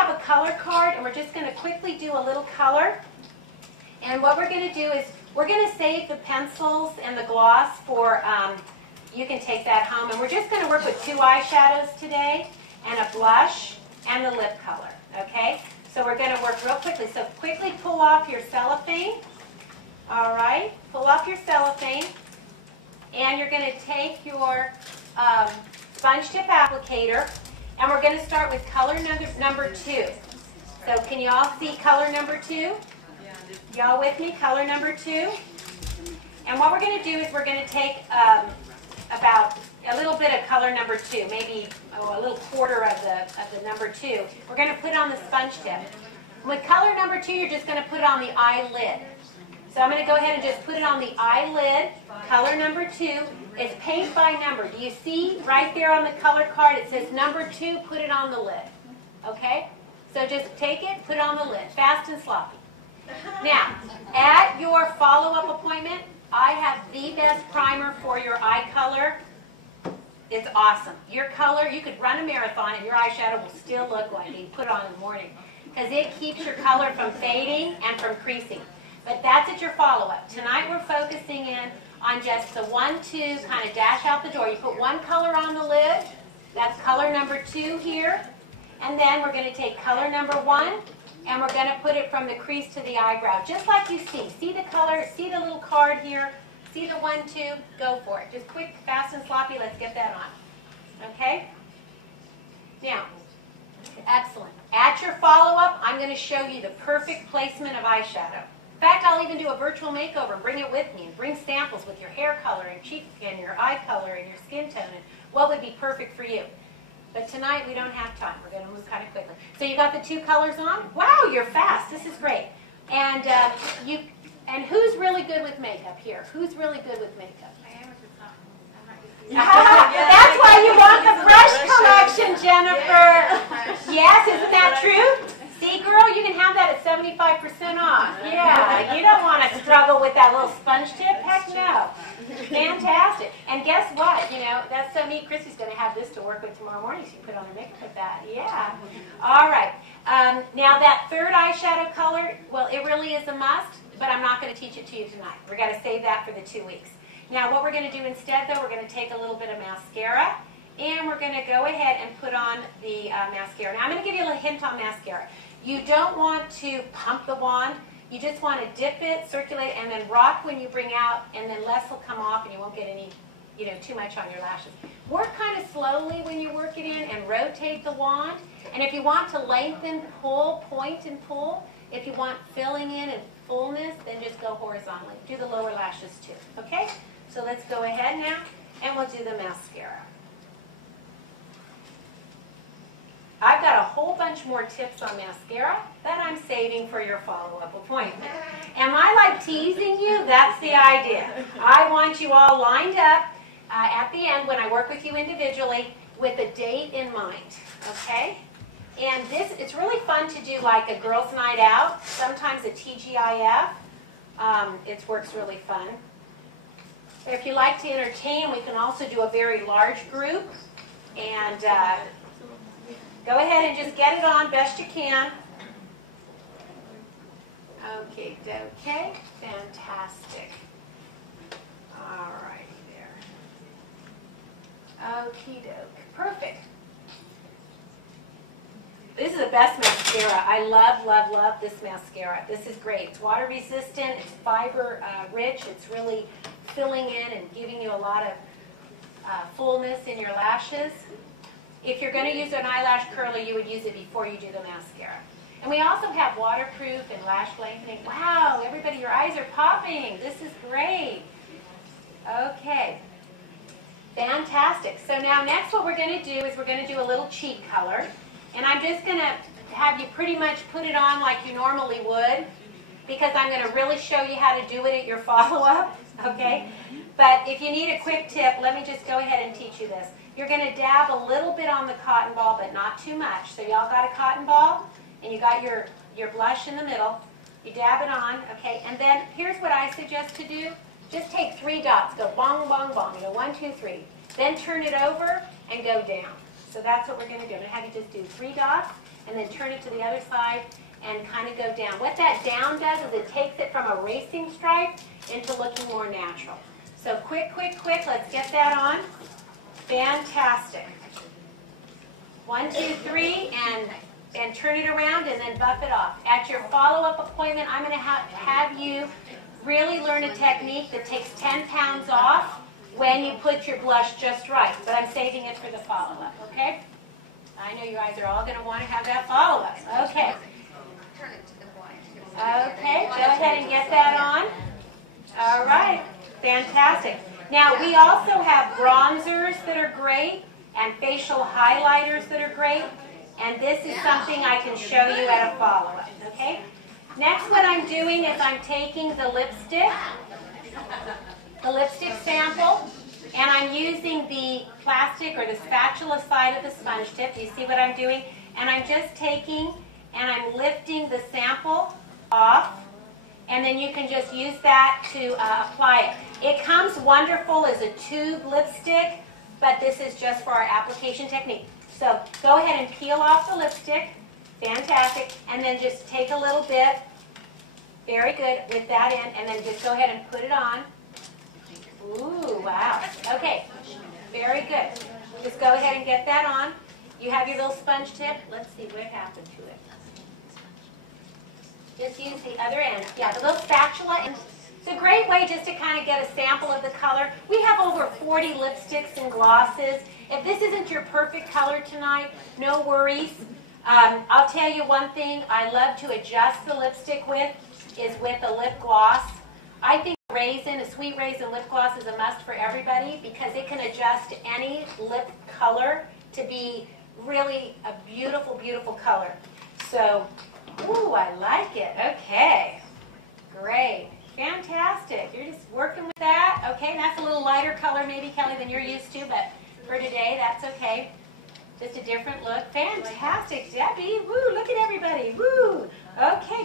have a color card, and we're just going to quickly do a little color. And what we're going to do is we're going to save the pencils and the gloss for, you can take that home. And we're just going to work with 2 eyeshadows today, and a blush, and the lip color, okay? So we're going to work real quickly. So quickly pull off your cellophane. All right, pull off your cellophane. And you're going to take your sponge tip applicator, and we're going to start with color number 2. So can you all see color number 2? Y'all with me? Color number 2. And what we're going to do is we're going to take about a little bit of color number 2, maybe a little quarter of the number 2. We're going to put it on the sponge tip. With color number 2, you're just going to put it on the eyelid. So I'm going to go ahead and just put it on the eyelid. Color number 2 is paint by number. Do you see right there on the color card it says number 2, put it on the lid. Okay? So just take it, put it on the lid. Fast and sloppy. Now, at your follow-up appointment, I have the best primer for your eye color. It's awesome. Your color, you could run a marathon and your eyeshadow will still look like you put it on in the morning, because it keeps your color from fading and from creasing. But that's at your follow-up. Tonight we're focusing in on just the 1, 2, kind of dash out the door. You put one color on the lid. That's color number 2 here. And then we're going to take color number 1, and we're going to put it from the crease to the eyebrow, just like you see. See the color, see the little card here, see the 1, 2, go for it. Just quick, fast and sloppy, let's get that on. Okay? Now, excellent. At your follow-up, I'm going to show you the perfect placement of eyeshadow. In fact, I'll even do a virtual makeover and bring it with me and bring samples with your hair color and cheek and your eye color and your skin tone and what would be perfect for you. But tonight we don't have time. We're going to move kind of quickly. So you got the 2 colors on? Wow, you're fast. This is great. And who's really good with makeup here? Who's really good with makeup? I am at the top. That's why you want the brush collection, Jennifer. Yes, isn't that true? See, girl, you can have that at 75% off. Yeah, you don't want to struggle with that little sponge tip. Heck no. Fantastic. And guess what? You know, that's so neat. Chrissy's going to have this to work with tomorrow morning. She can put on her makeup with that. Yeah. All right. Now, that third eyeshadow color, well, it really is a must, but I'm not going to teach it to you tonight. We're going to save that for the 2 weeks. Now, what we're going to do instead, though, we're going to take a little bit of mascara, and we're going to go ahead and put on the mascara. Now, I'm going to give you a little hint on mascara. You don't want to pump the wand. You just want to dip it, circulate, and then rock when you bring out, and then less will come off, and you won't get any, too much on your lashes. Work kind of slowly when you work it in, and rotate the wand. And if you want to lengthen, pull, point and pull. If you want filling in and fullness, then just go horizontally. Do the lower lashes too. Okay? So let's go ahead now, and we'll do the mascara. I've got a whole bunch more tips on mascara that I'm saving for your follow-up appointment. Am I like teasing you? That's the idea. I want you all lined up at the end when I work with you individually with a date in mind, okay? And it's really fun to do like a girls' night out, sometimes a TGIF. It works really fun. If you like to entertain, we can also do a very large group. And go ahead and just get it on best you can. Okay, fantastic. All righty there. Okie doke, perfect. This is the best mascara. I love, love, love this mascara. This is great. It's water resistant, it's fiber rich, it's really filling in and giving you a lot of fullness in your lashes. If you're going to use an eyelash curler, you would use it before you do the mascara. And we also have waterproof and lash lengthening. Wow, everybody, your eyes are popping. This is great. Okay. Fantastic. So now next what we're going to do is we're going to do a little cheek color. And I'm just going to have you pretty much put it on like you normally would, because I'm going to really show you how to do it at your follow-up. Okay? But if you need a quick tip, let me just go ahead and teach you this. You're going to dab a little bit on the cotton ball, but not too much. So y'all got a cotton ball, and you got your blush in the middle. You dab it on, okay? And then here's what I suggest to do. Just take 3 dots. Go bong, bong, bong. You go 1, 2, 3. Then turn it over and go down. So that's what we're going to do. I'm going to have you just do 3 dots. and then turn it to the other side and kind of go down. What that down does is it takes it from a racing stripe into looking more natural. So quick, quick, quick, let's get that on. Fantastic. 1, 2, 3, and turn it around and then buff it off. At your follow-up appointment, I'm going to have you really learn a technique that takes 10 pounds off when you put your blush just right. But I'm saving it for the follow-up, okay? I know you guys are all going to want to have that follow-up. Okay. Okay, go ahead and get that on. All right, fantastic. Now, we also have bronzers that are great and facial highlighters that are great. And this is something I can show you at a follow-up, okay? Next, what I'm doing is I'm taking the lipstick sample, and I'm using the plastic or the spatula side of the sponge tip. Do you see what I'm doing? And I'm just taking and I'm lifting the sample off, and then you can just use that to apply it. It comes wonderful as a tube lipstick, but this is just for our application technique. So go ahead and peel off the lipstick. Fantastic. And then just take a little bit. Very good with that in, and then just go ahead and put it on. Ooh, wow. Okay, very good. Just go ahead and get that on. You have your little sponge tip. Let's see what happened to it. Just use the other end. Yeah, the little spatula. It's a great way just to kind of get a sample of the color. We have over 40 lipsticks and glosses. If this isn't your perfect color tonight, no worries. I'll tell you one thing I love to adjust the lipstick with is with a lip gloss. I think a sweet raisin lip gloss is a must for everybody because it can adjust any lip color to be really a beautiful, beautiful color. So, ooh, I like it. Okay, great. Fantastic. You're just working with that. Okay, that's a little lighter color maybe, Kelly, than you're used to, but for today, that's okay. Just a different look. Fantastic, Debbie. Woo, look at everybody. Woo. Okay.